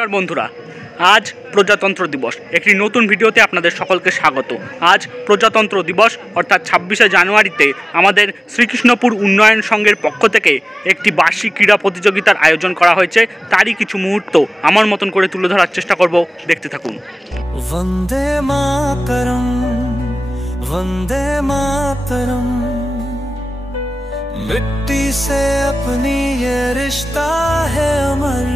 नमस्कार बंधुरा आज प्रजातंत्र दिवस एक नतून भिडियोते आपनादेर सकलके स्वागत। आज प्रजातंत्र दिवस अर्थात 26 জানুয়ারিতে आमादेर श्रीकृष्णपुर उन्नयन संघेर पक्ष थेके एकटी बार्षिक क्रीड़ा प्रतियोगितार आयोजन करा हयेछे। तारই किछु मुहूर्त आमार मतन करे तुले धरार चेष्टा करब, देखते थाकुन। वंदे मातरम वंदे मातरम, मिट्टी से अपनी ये रिश्ता है अमर,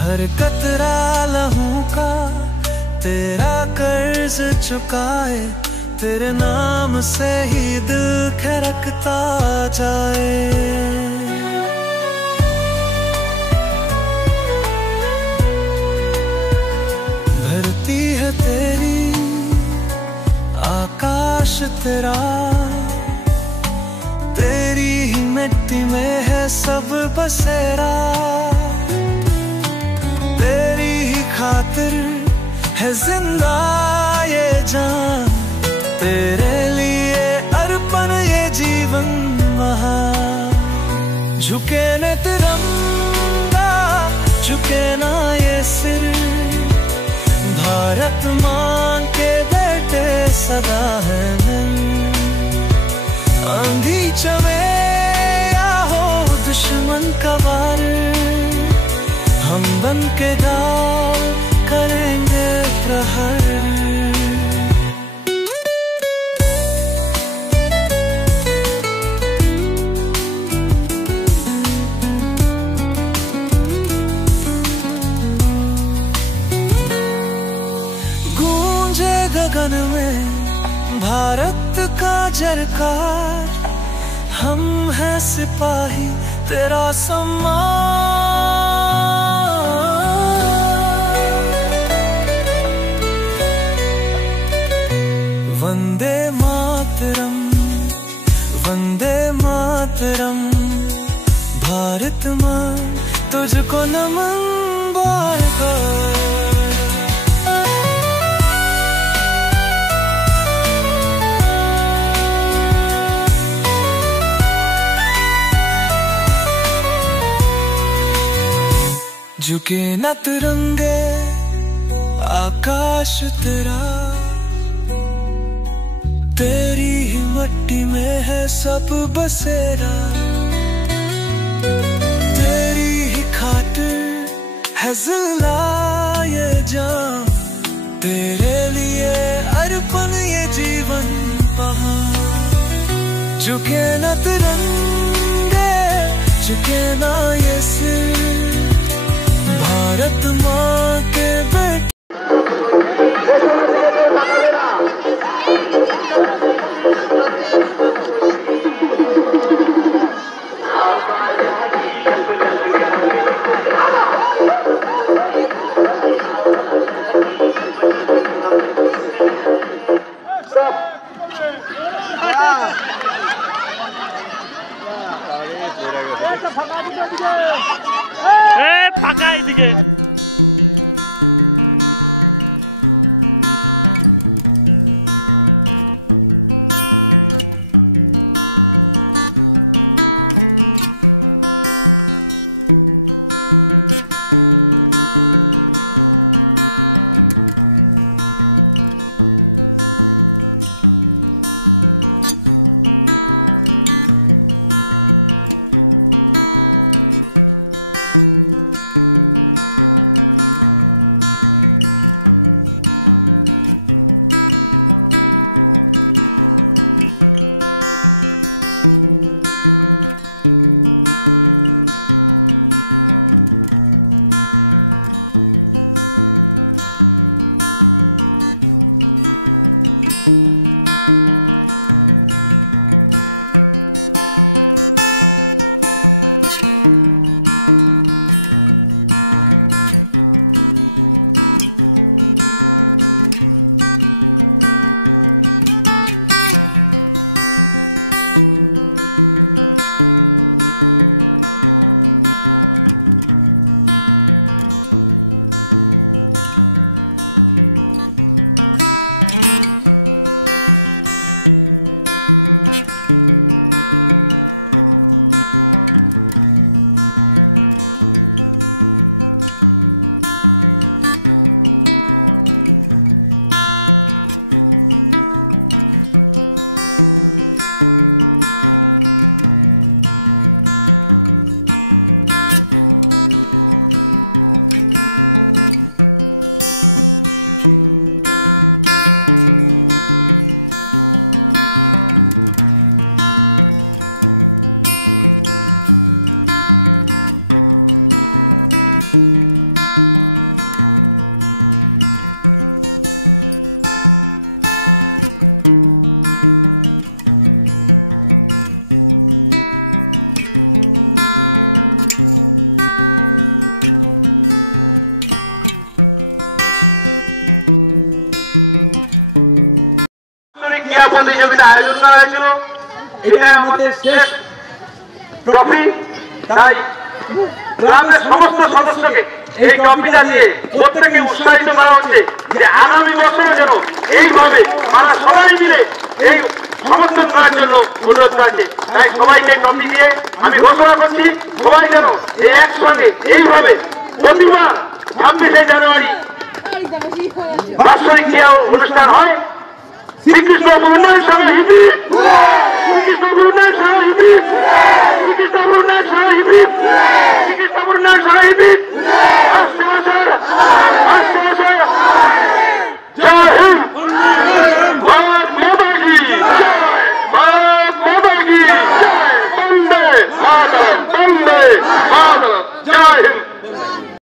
हर कतरा लहू का तेरा कर्ज चुकाए, तेरे नाम से ही दिल खरकता जाए। धरती है तेरी आकाश तेरा, तेरी ही मिट्टी में है सब बसेरा, तेरी ही खातिर है जिंदा ये जान, तेरे लिए अर्पण ये जीवन महान। झुके न तिरंगा झुके ना ये सिर, भारत मां के बेटे सदा है नहीं। आंधी चले या हो दुश्मन का वार, हम बन के डाल करेंगे प्रहर। गूंजे गगन में भारत का जरकार, हम हैं सिपाही तेरा सम्मान। वंदे मातरम वंदे मातरम, भारत मां तुझको नमन बार बार। झुके न तिरंगे आकाश तेरा, तेरी ही मट्टी में है सब बसेरा, तेरी ही खातिर है जिंदा ये जान, तेरे लिए अर्पण ये जीवन महान। झुके न तिरंगे झुके ना ये सिर, भारत मां के बेटे। फाका एदिके প্রতিযোগিতা আয়োজন করা হয়েছিল, এটা আমাদের শেষ ট্রফি। তাই ক্লাবের সমস্ত সদস্যকে এই ট্রফিটা দিয়ে প্রত্যেকে উৎসাহিত করা হচ্ছে যে আগামী বছরে যেন এইভাবে আমরা সবাই মিলে এই সমর্থন করার জন্য অনুরোধ করছে। তাই সবাইকে ট্রফি দিয়ে আমি ঘোষণা করছি, সবাই যেন এই একসঙ্গে এইভাবে প্রতিবার 26শে জানুয়ারি বাৎসরিক ক্রীড়া অনুষ্ঠান হয়। শ্রীকৃষ্ণ উন্নয়ন সমিতি, শ্রীকৃষ্ণ